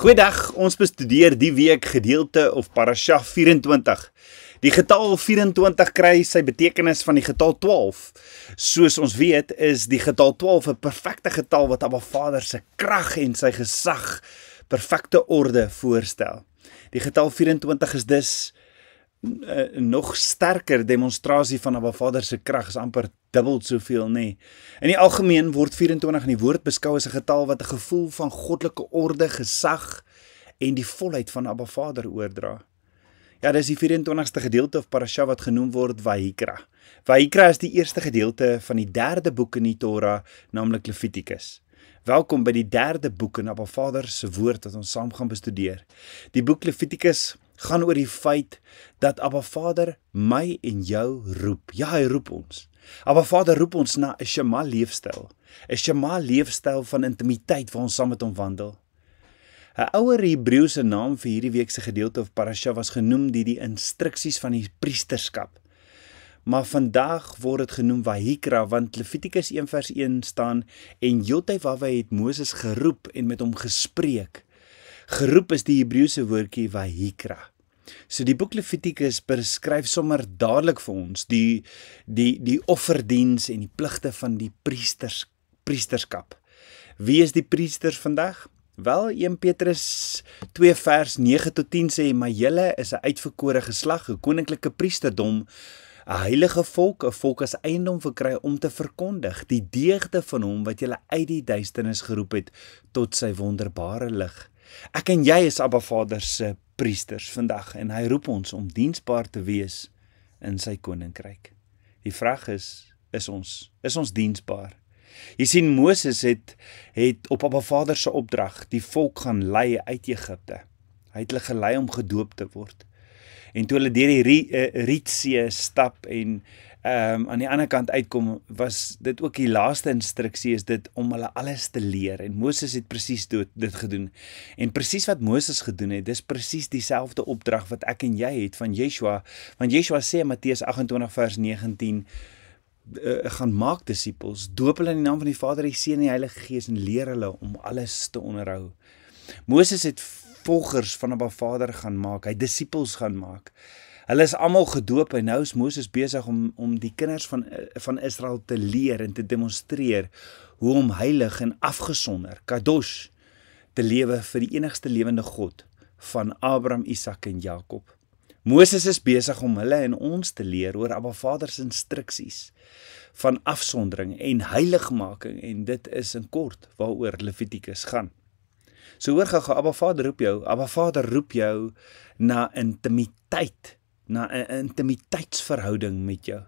Goeiedag, ons bestudeer die week gedeelte of parasha 24. Die getal 24 kry sy betekenis van die getal 12. Soos ons weet, is die getal 12 'n perfekte getal wat Abba Vader se krag en sy gesag, perfekte orde voorstel. Die getal 24 is dus nog sterker demonstrasie van Abba Vader se krag, is amper dubbel soveel, nê. In die algemeen word 24 in die woord beskou as 'n getal wat 'n gevoel van goddelike orde, gesag en die volheid van Abba Vader oordra. Ja, dis die 24ste gedeelte of parasha wat genoem word Vayikra. Vayikra is die eerste gedeelte van die derde boek in die Torah, naamlik Levitikus. Welkom by die derde boek in Abba Vader se woord wat ons saam gaan bestudeer. Die boek Levitikus gaan oor die feit dat Abba Vader my en jou roep. Ja, hy roep ons. Abba Vader roep ons na 'n Shema leefstyl. 'n Shema leefstyl van intimiteit waar ons saam met hom wandel. 'n Ouer Hebreëse naam vir hierdie week se gedeelte of parasha was genoem die instruksies van die priesterskap. Maar vandag word dit genoem Vayikra, want Levitikus 1 vers 1 staan, en Jotawah het Moses geroep en met hom gespreek. Geroep is die Hebreëse woordjie Vayikra. So die boek Levitikus beskryf sommer dadelik vir ons die offerdiens en die pligte van die priesterskap. Wie is die priesters vandag? Wel, 1 Petrus 2 vers 9 tot 10 sê, maar julle is 'n uitverkore geslag, 'n koninklike priesterdom, 'n heilige volk, 'n volk as eiendom verkry om te verkondig die deugde van hom wat julle uit die duisternis geroep het tot sy wonderbare lig. Ek en jy is Abba Vader se priesters vandag en hy roep ons om diensbaar te wees in sy koninkryk. Die vraag is ons diensbaar? Jy sien, Moses het op Abba Vader se opdrag die volk gaan lei uit Egipte. Hy het hulle gelei om gedoop te word. En toe hulle deur die Rietsee stap en aan die ander kant uitkom, was dit ook die laaste instruksie, is dit om hulle alles te leer. En Moses het presies dit gedoen. En presies wat Moses gedoen het, dis presies dieselfde opdrag wat ek en jy het van Yeshua. Want Yeshua sê in Matteus 28 vers 19, gaan maak disippels, doop hulle in die naam van die Vader, die Seun en die Heilige Gees en leer hulle om alles te onderhou. Moses het volgers van Abba Vader gaan maak, hy disippels gaan maak. Hulle is almal gedoop en nou is Moses besig om die kinders van Israel te leer en te demonstreer hoe om heilig en afgesonder, kadosh, te lewe vir die enigste lewende God van Abraham, Isak en Jakob. Moses is besig om hulle en ons te leer oor Abba Vader se instruksies van afsondering en heiligmaking, en dit is in kort waaroor Levitikus gaan. So hoor gou, Abba Vader roep jou na intimiteit, na 'n intimiteitsverhouding met jou.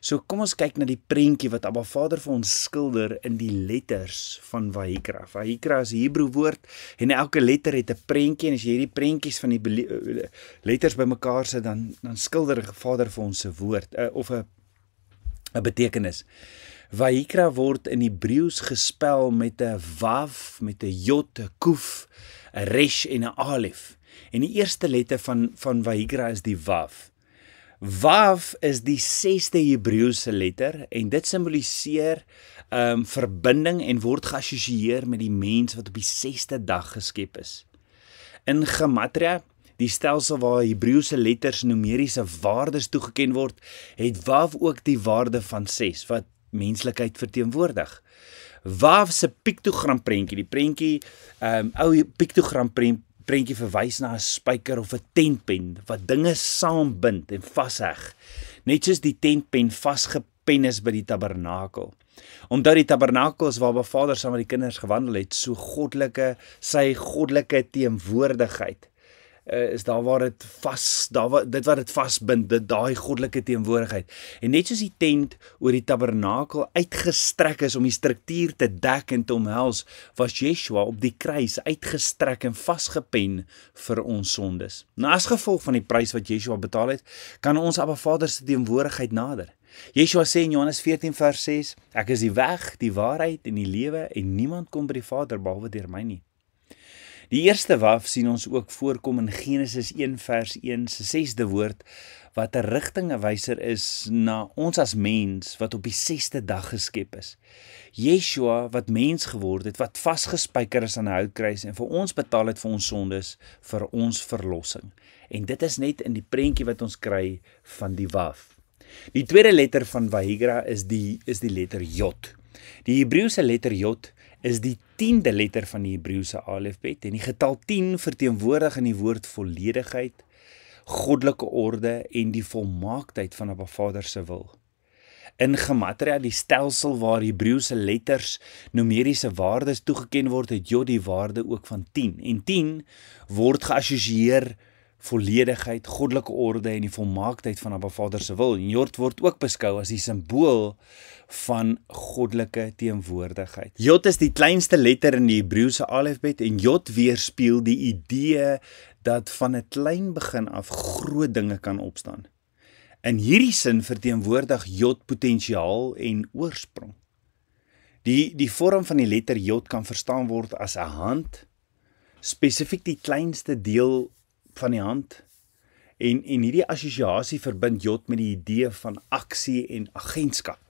So kom ons kyk na die prentjie wat Abba Vader vir ons skilder in die letters van Vayikra. Vayikra is 'n Hebreë woord en elke letter het 'n prentjie, en as jy hierdie prentjies van die letters bymekaar sit, dan skilder Vader vir ons 'n woord of 'n betekenis. Vayikra word in Hebreëus gespel met 'n wav, met 'n jot, 'n koef, 'n resh en 'n alef. En die eerste letter van Vayikra is die wav. Wav is die 6de Hebreëse letter en dit simboliseer verbinding en word geassosieer met die mens wat op die 6de dag geskep is. In Gematria, die stelsel waar Hebreëse letters numeriese waardes toegeken word, het Wav ook die waarde van 6 wat menslikheid verteenwoordig. Wav se piktogram prentjie, die prentjie, ou piktogram prentjie verwys na 'n spyker of 'n tentpen wat dinge saambind en vasheg, net soos die tentpen vasgepen is by die tabernakel. Omdat die tabernakel is waar Abba Vader saam met die kinders gewandel het, so sy goddelike teenwoordigheid is daar waar dit wat dit vasbind, daai goddelike teenwoordigheid. En net soos die tent oor die tabernakel uitgestrek is om die struktuur te dek en te omhels, was Yeshua op die kruis uitgestrek en vasgepen vir ons sondes. Nou, as gevolg van die prys wat Yeshua betaal het, kan ons Abba Vader se teenwoordigheid nader. Yeshua sê in Johannes 14 vers 6, ek is die weg, die waarheid en die lewe, en niemand kom by die Vader behalwe deur my nie. Die eerste wav sien ons ook voorkom in Genesis 1 vers 1 se 6de woord, wat 'n rigtingwyser is na ons as mens wat op die 6de dag geskep is. Yeshua wat mens geword het, wat vasgespijker is aan 'n houtkruis en vir ons betaal het vir ons sondes, vir ons verlossing. En dit is net in die prentjie wat ons kry van die Waf. Die tweede letter van Vahigra is die letter Jod. Die Hebreëse letter Jod is die 10de letter van die Hebreëse alfabet en die getal 10 verteenwoordig in die woord volledigheid, goddelike orde en die volmaaktheid van Abba Vader se wil. In Gematria, die stelsel waar Hebreëse letters numeriese waardes toegeken word, het Jod die waarde ook van 10. En 10 word geassosieer volledigheid, goddelike orde en die volmaaktheid van Abba Vader se wil. En Jod word ook beskou as die simbool van goddelike teenwoordigheid. Jod is die kleinste letter in die Hebreëse alfabet en Jod weerspieël die idee dat van 'n klein begin af groot dinge kan opstaan. In hierdie sin verteenwoordig Jod potensiaal en oorsprong. Die vorm van die letter Jod kan verstaan word as 'n hand, spesifiek die kleinste deel van die hand. En hierdie assosiasie verbind Jod met die idee van aksie en agentskap,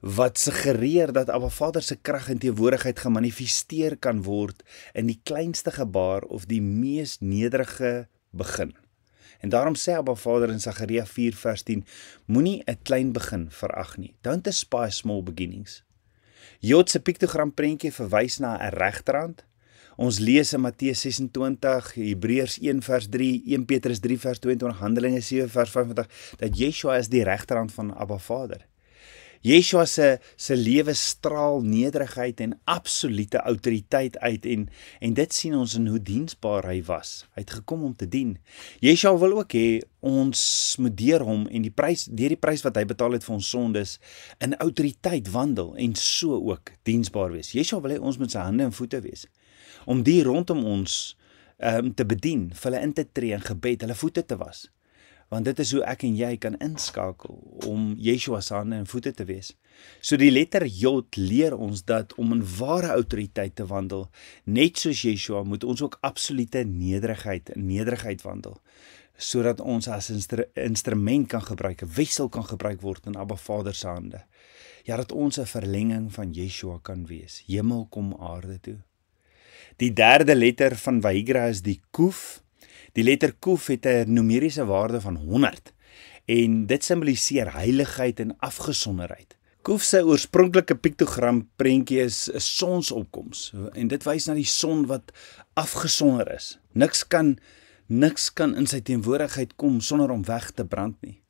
wat suggereer dat Abba Vader se krag en teenwoordigheid gemanifesteer kan word in die kleinste gebaar of die mees nederige begin. En daarom sê Abba Vader in Sagaria 4 vers 10, moenie 'n klein begin verag nie. Don't despise small beginnings. Jod se piktogram prentjie verwys na 'n regterhand. Ons lees in Matteus 26, Hebreërs 1 vers 3, 1 Petrus 3 vers 22, Handelinge 7 vers 25, dat Yeshua is die regterhand van Abba Vader. Yeshua se lewe straal nederigheid en absolute autoriteit uit en dit sien ons in hoe diensbaar hy was. Hy het gekom om te dien. Yeshua wil ook hê ons moet deur hom en deur die prys wat hy betaal het vir ons sondes in autoriteit wandel en so ook diensbaar wees. Yeshua wil hê ons moet sy hande en voete wees om die rondom ons te bedien, vir hulle in te tree in gebed, hulle voete te was. Want dit is hoe ek en jy kan inskakel om Yeshua se hande en voete te wees. So die letter Jod leer ons dat om in ware autoriteit te wandel, net soos Yeshua, moet ons ook absolute nederigheid wandel, sodat ons as instrument kan gebruik, 'n wissel kan gebruik word in Abba Vader se hande. Ja, dat ons 'n verlenging van Yeshua kan wees. Hemel kom aarde toe. Die derde letter van Vahigra is die Kuf. Die letter Kuf het 'n numeriese waarde van 100 en dit simboliseer heiligheid en afgesonderheid. Kuf se oorspronklike piktogram prentjie is 'n sonsopkoms en dit wys na die son wat afgesonder is. Niks kan in sy teenwoordigheid kom sonder om weg te brand nie.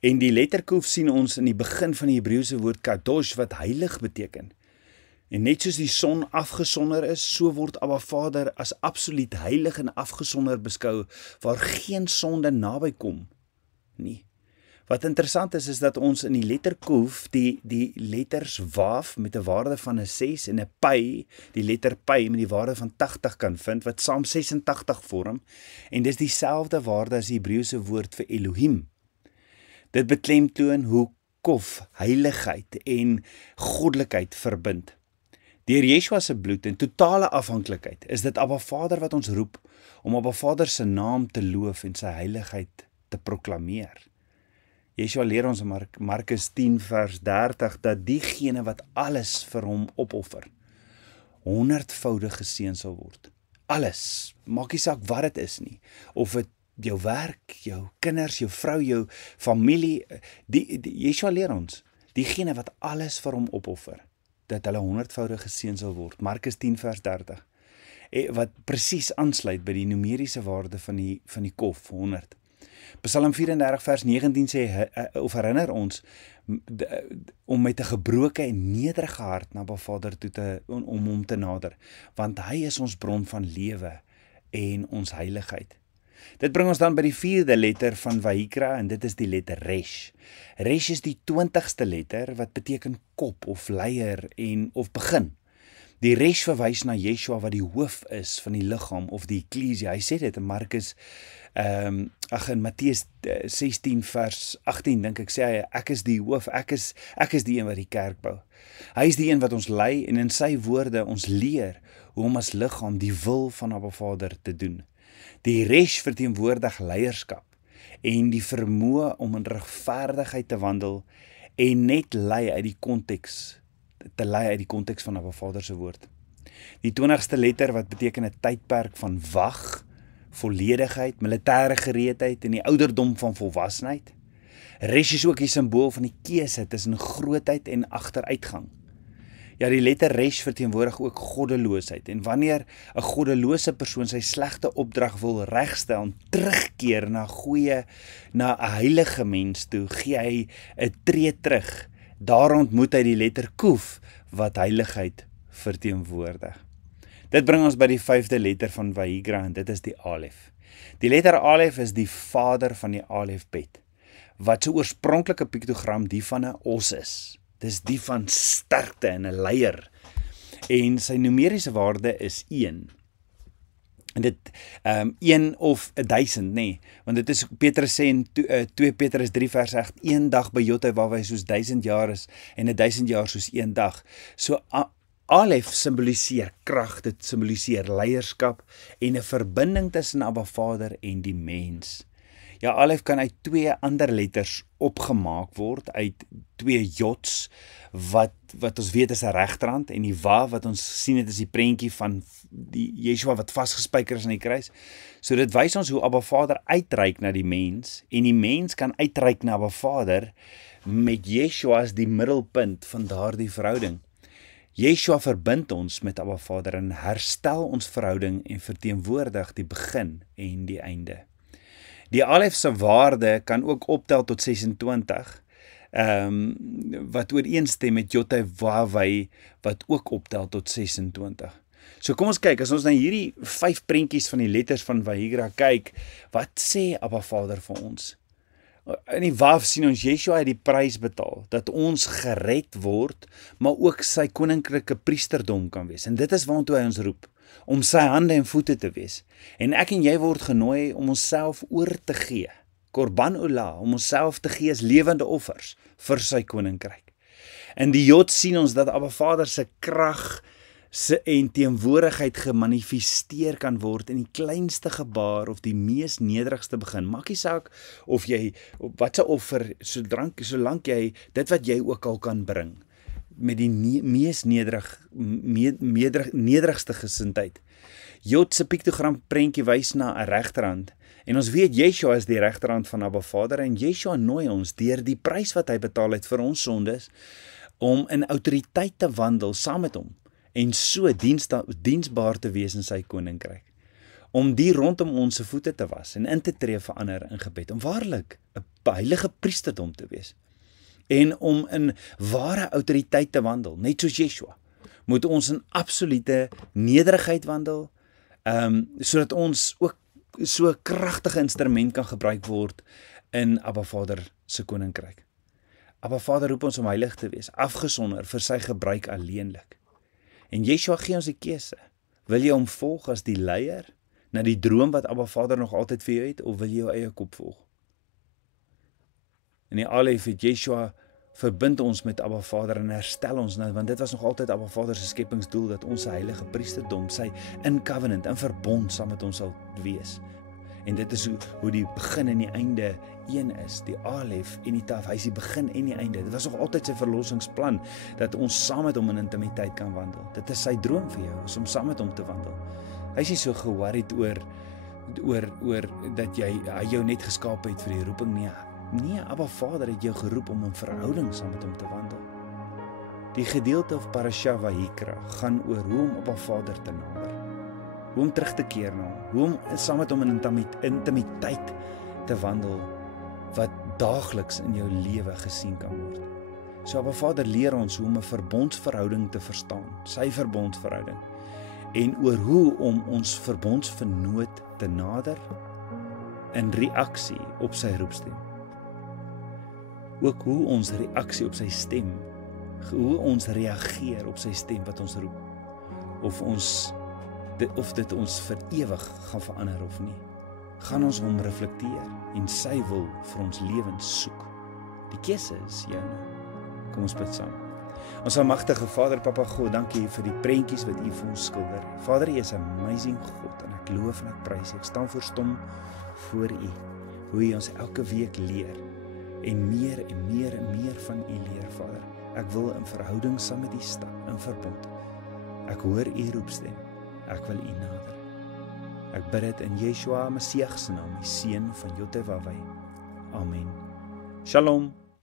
En die letter Kuf sien ons in die begin van die Hebreëse woord kadosh wat heilig beteken. En net soos die son afgesonder is, so word Abba Vader as absoluut heilig en afgesonder beskou, waar geen sonde naby kom nie. Wat interessant is dat ons in die letter Kuf die letters Waf met 'n waarde van 'n 6 en 'n Pi, die letter Pi met die waarde van 80 kan vind, wat saam 86 vorm, en dis dieselfde waarde as die Hebreëse woord vir Elohim. Dit beklemtoon hoe Kof heiligheid en goddelikheid verbind. Deur Yeshua se bloed en totale afhanklikheid is dit Abba Vader wat ons roep om Abba Vader se naam te loof en sy heiligheid te proklameer. Yeshua leer ons in Markus 10 vers 30 dat diegene wat alles vir hom opoffer, 100voudig geseën sal word. Alles, maak nie saak wat dit is nie, of dit jou werk, jou kinders, jou vrou, jou familie, Yeshua leer ons, diegene wat alles vir hom opoffer, dat hulle 100voudig geseën sal word. Markus 10 vers 30. Wat presies aansluit by die numeriese waarde van die Kof, 100. Psalm 34 vers 19 sê, of herinner ons, om met 'n gebroke en nederige hart na Abba Vader toe om hom te nader, want hy is ons bron van lewe en ons heiligheid. Dit bring ons dan by die 4de letter van Vahigra en dit is die letter Resh. Resh is die 20ste letter wat beteken kop of leier of begin. Die Resh verwys na Yeshua wat die hoof is van die liggaam of die eklesia. Hy sê dit in in Matteus 16 vers 18 dink ek sê hy, ek is die hoof, ek is die een wat die kerk bou. Hy is die een wat ons lei en in sy woorde ons leer hoe om as liggaam die wil van Abba Vader te doen. Die Resh verteenwoordig leierskap en die vermoë om in regverdigheid te wandel en net te lei uit die konteks van Abba Vader se woord. Die 20ste letter wat beteken 'n tydperk van wag, volledigheid, militêre gereedheid en die ouderdom van volwassenheid. Resh is ook die simbool van die keuse tussen grootheid en agteruitgang. Ja, die letter Resh verteenwoordig ook goddeloosheid. En wanneer 'n goddelose persoon sy slegte opdrag wil regstel en terugkeer na 'n heilige mens toe, gee hy 'n tree terug. Daar ontmoet hy die letter Kuf wat heiligheid verteenwoordig. Dit bring ons by die 5de letter van Vahigra en dit is die Alef. Die letter Alef is die vader van die Alefbet, wat se oorspronklike piktogram die van 'n os is. Dis die van sterkte en 'n leier. En sy numeriese waarde is 1. En dit 1 of 1000, nee, want dit is Petrus sê in 2 Petrus 3 vers 8, een dag by Jotywaweh soos 1000 jaar is en 1000 jaar soos een dag. So Alef symboliseer krag, dit symboliseer leierskap en 'n verbinding tussen Abba Vader en die mens. Ja, Alef kan uit 2 ander letters opgemaak word, uit 2 jots, wat ons weet is 'n regterhand, en die Wa wat ons sien dit is die prentjie van die Yeshua wat vasgespijker is aan die kruis. So dit wys ons hoe Abba Vader uitreik na die mens, en die mens kan uitreik na Abba Vader met Yeshua as die middelpunt van daardie verhouding. Yeshua verbind ons met Abba Vader en herstel ons verhouding en verteenwoordig die begin en die einde. Die Alef se waarde kan ook optel tot 26, wat ooreenstem met Jotywaweh wat ook optel tot 26. So kom ons kyk, as ons na hierdie 5 prentjies van die letters van Vahigra kyk, wat sê Abba Vader vir ons? In die Waf sien ons Yeshua het die prys betaal, dat ons gered word, maar ook sy koninklike priesterdom kan wees. En dit is waartoe hy ons roep, om sy hande en voete te wees. En ek en jy word genooi om onsself oor te gee, Korban Olah, om onsself te gee as lewende offers vir sy koninkryk. In die Jod sien ons dat Abba Vader se krag en teenwoordigheid gemanifesteer kan word in die kleinste gebaar of die mees nederigste begin. Maak nie saak of jy wat 'n offer, solank jy dit wat jy ook al kan bring met die mees nederigste gesindheid. Jod se piktogram prentjie wys na 'n regterhand. En ons weet Yeshua is die regterhand van Abba Vader en Yeshua nooi ons deur die prys wat hy betaal het vir ons sondes om in autoriteit te wandel saam met hom en so diensbaar te wees in sy koninkryk. Om die rondom ons se voete te was en in te tree vir ander in gebed, om waarlik 'n heilige priesterdom te wees. En om in ware autoriteit te wandel, net soos Yeshua, moet ons in absolute nederigheid wandel, sodat ons ook so 'n kragtige instrument kan gebruik word in Abba Vader se koninkryk. Abba Vader roep ons om heilig te wees, afgesonder vir sy gebruik alleenlik. En Yeshua gee ons 'n keuse. Wil jy hom volg as die leier na die droom wat Abba Vader nog altyd vir jou het, of wil jy jou eie kop volg? In die Alef het Yeshua verbind ons met Abba Vader en herstel ons nou, want dit was nog altyd Abba Vader se skepingsdoel, dat ons 'n heilige priesterdom, sy in covenant, in verbond saam met ons sal wees. En dit is hoe die begin en die einde een is, die Alef en die Taf, hy is die begin en die einde. Dit was nog altyd sy verlossingsplan, dat ons saam met hom in intimiteit kan wandel. Dit is sy droom vir jou, is om saam met hom te wandel. Hy is nie so ge-worried oor dat hy jou net geskaap het vir die roeping nie. Nee, Abba Vader het jou geroep om in verhouding saam met hom te wandel. Die gedeelte of Parasha Vayikra gaan oor hoe om Abba Vader te nader, hoe om terug te keer na hom, hoe om saam met hom in intimiteit te wandel, wat daagliks in jou lewe gesien kan word. So Abba Vader leer ons hoe om 'n verbondsverhouding te verstaan, sy verbondsverhouding, en oor hoe om ons verbondsvernoot te nader in reaksie op sy roepstem. Ook hoe ons reaksie op sy stem, hoe ons reageer op sy stem wat ons roep, of dit ons vir ewig gaan verander of nie. Gaan ons hom reflekteer en sy wil vir ons lewens soek. Die keuse is joune. Kom ons bid saam. Ons almagtige Vader, Papa God, dankie vir die prentjies wat U vir ons skilder. Vader, U is 'n amazing God en ek loof en ek prys U. Ek staan verstom voor U. hoe U ons elke week leer en meer en meer en meer van U leer, Vader. Ek wil in verhouding saam met U stap, in verbond. Ek hoor U roepstem, ek wil U nader. Ek bid dit in Yeshua Messias se naam, die Seun van Jotewawai. Amen. Shalom.